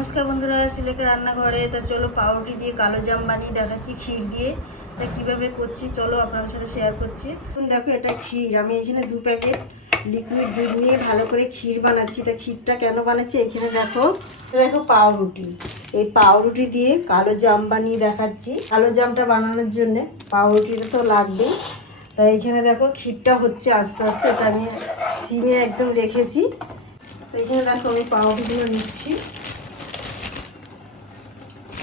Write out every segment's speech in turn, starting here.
নমস্কার বন্ধুরা সুলেখের রান্নাঘরে। তা চলো পাউরুটি দিয়ে কালো জাম বানিয়ে দেখাচ্ছি ক্ষীর দিয়ে। তা কীভাবে করছি চলো আপনাদের সাথে শেয়ার করছি। দেখো এটা ক্ষীর। আমি এখানে দু প্যাকেট লিকুইড দুধ নিয়ে ভালো করে ক্ষীর বানাচ্ছি। তা ক্ষীরটা কেন বানাচ্ছি? এখানে দেখো দেখো পাউরুটি। এই পাউরুটি দিয়ে কালো জাম বানিয়ে দেখাচ্ছি। কালো জামটা বানানোর জন্য পাউরুটিটা তো লাগবেই তাই এখানে দেখো ক্ষীরটা হচ্ছে আস্তে আস্তে, এটা আমি সিমে একদম রেখেছি। তো এখানে দেখো আমি পাউরুটিগুলো নিচ্ছি।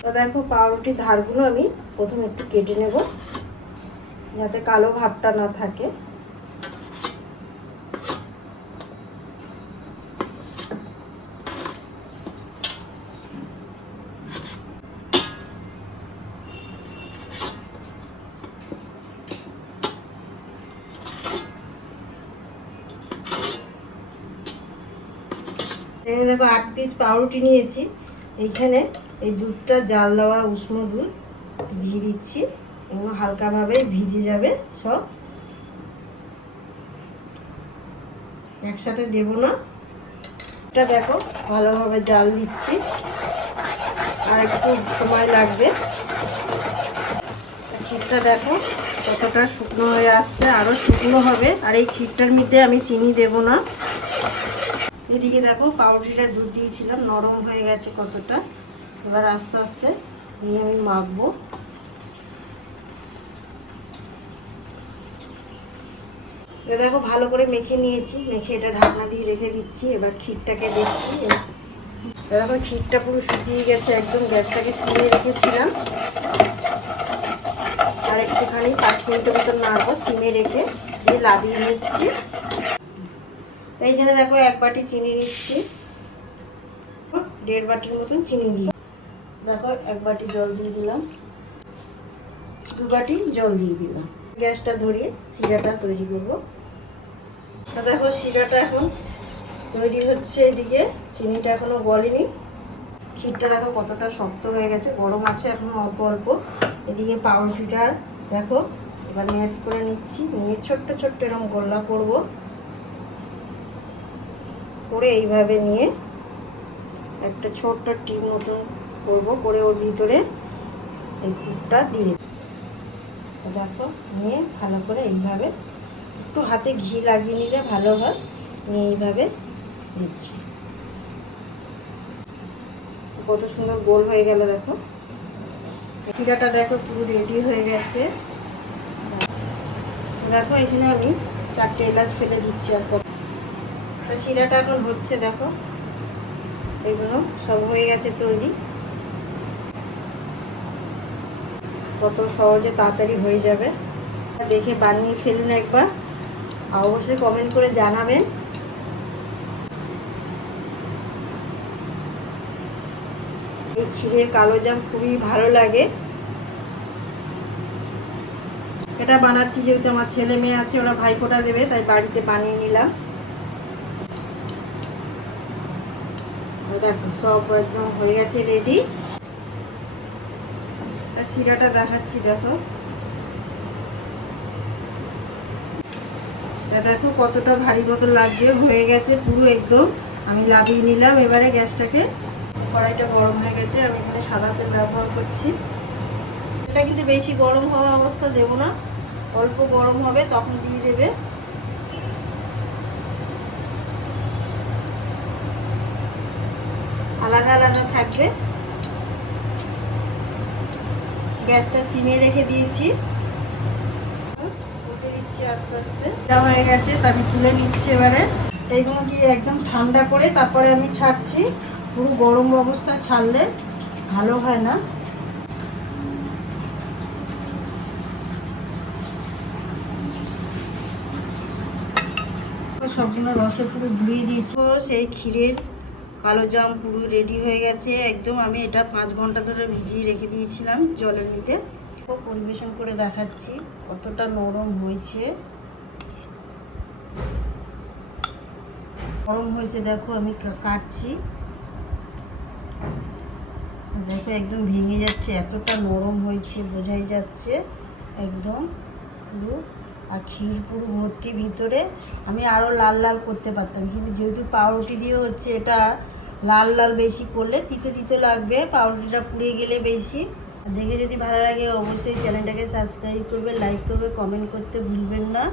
তো দেখো পাউরুটির ধারগুলো আমি প্রথমে একটু কেটে নেব, যাতে কালো ভাবটা না থাকে। এখানে দেখো আট পিস পাউরুটি নিয়েছি। এইখানে এই দুধটা জাল দেওয়া উষ্ণ দুধ দিয়ে দিচ্ছি, এগুলো হালকাভাবে ভিজে যাবে সব। একসাথে দেব না। এটা দেখো, ভালোভাবে জাল দিচ্ছি। আর একটু সময় লাগবে। ক্ষীরটা দেখো, কতটা শুকনো হয়ে আসছে আরও শুকনো হবে। আর এই ক্ষীরটার মধ্যে আমি চিনি দেব না। এদিকে দেখো, পাউরুটিটা দুধ দিয়েছিলাম, নরম হয়ে গেছে কতটা। এবার আস্তে আস্তে নিয়ে আমি মাখবো। দেখো, ভালো করে মেখে নিয়েছি। মেখে এটা ঢাকনা দিয়ে রেখে দিচ্ছি, এবার ক্ষীরটাকে দেখছি। দেখো, ক্ষীরটা পুরো শুকিয়ে গেছে, একদম গ্যাসটাকে সিমে রেখেছিলাম। আর একটুখানি পাঁচ মিনিটের মতো নাড়বো সিমে রেখে, দিয়ে লাভিয়ে নিচ্ছি। তাই এইখানে দেখো, এক বাটি চিনি নিচ্ছি। দেড় বাটির মতন চিনি দিই দেখো, এক বাটি জল দিয়ে দিলাম। দু বাটি জল দিয়ে দিলাম। গ্যাসটা ধরিয়ে শিরাটা তৈরি করব। দেখো, শিরাটা এখন তৈরি হচ্ছে এদিকে। চিনিটা এখনও গলেনি। ক্ষীরটা দেখো কতটা শক্ত হয়ে গেছে, গরম আছে এখনও অল্প অল্প। এদিকে পাউরুটিটা দেখো, এবার ম্যাশ করে নিচ্ছি। নিয়ে ছোট্ট ছোট্ট এরকম গোল্লা করব। করে এইভাবে নিয়ে একটা ছোট্ট টিপ মতন করব, করে ওর ভিতরে এই পুরটা দিয়ে দেখো, নিয়ে ভালো করে এইভাবে একটু হাতে ঘি লাগিয়ে নিলে ভালো হয়। নিয়ে এইভাবে দিচ্ছি। কত সুন্দর গোল হয়ে গেল, দেখো। চিরাটা দেখো পুরো রেডি হয়ে গেছে। দেখো, এখানে আমি চারটে এলাচ ফেলে দিচ্ছি আর কত। শিরাটা এখন হচ্ছে, দেখো। এগুলো সব হয়ে গেছে তৈরি। কত সহজে তাড়াতাড়ি হয়ে যাবে। দেখে বানিয়ে ফেলুন একবার। অবশ্যই কমেন্ট করে জানাবেন। এই ক্ষীরের কালো জাম খুবই ভালো লাগে। এটা বানাচ্ছি যেহেতু আমার ছেলে মেয়ে আছে, ওরা ভাইফোঁটা দেবে, তাই বাড়িতে বানিয়ে নিলাম। দেখো, সব একদম হয়ে গেছে রেডি আর শিরাটা দেখাচ্ছি, দেখো। দেখো কতটা ভারী মতো লাগছে, হয়ে গেছে পুরো একদম। আমি লাভিয়ে নিলাম, এবারে গ্যাসটাকে। কড়াইটা গরম হয়ে গেছে, আমি এখানে সাদা তেল ব্যবহার করছি। এটা কিন্তু বেশি গরম হওয়া অবস্থা দেব না। অল্প গরম হবে, তখন দিয়ে দেবে। আলাদা আলাদা থাকবে। গ্যাসটা সিমে রেখে দিয়েছি। আস্তে আস্তে। এটা হয়ে গেছে, তা আমি তুলে নিচ্ছি এবারে। এইগুলো কি একদম ঠান্ডা করে তারপরে আমি ছাড়ছি। পুরো গরম অবস্থা ছাড়লে ভালো হয় না। সবগুলো রসে পুরো ধুয়ে দিয়েছি। সেই ক্ষীরের কালো জাম পুরো রেডি হয়ে গেছে। একদম আমি এটা পাঁচ ঘণ্টা ধরে ভিজিয়ে রেখে দিয়েছিলাম জলের নিতে। পরিবেশন করে দেখাচ্ছি কতটা নরম হয়েছে। নরম হয়েছে, দেখো, আমি কাটছি। দেখো, একদম ভেঙে যাচ্ছে, এতটা নরম হয়েছে, বোঝাই যাচ্ছে। একদম পুরো, আর ক্ষীর পুরো ভর্তি ভিতরে। আমি আরও লাল লাল করতে পারতাম, কিন্তু যেহেতু পাউরুটি দিয়ে হচ্ছে এটা লাল লাল বেশি করলে তিতো তিতো লাগবে, পাউরুটিটা পুড়ে গেলে বেশি। দেখে যদি ভালো লাগে, অবশ্যই চ্যানেলটাকে সাবস্ক্রাইব করবে লাইক করবে কমেন্ট করতে ভুলবেন না।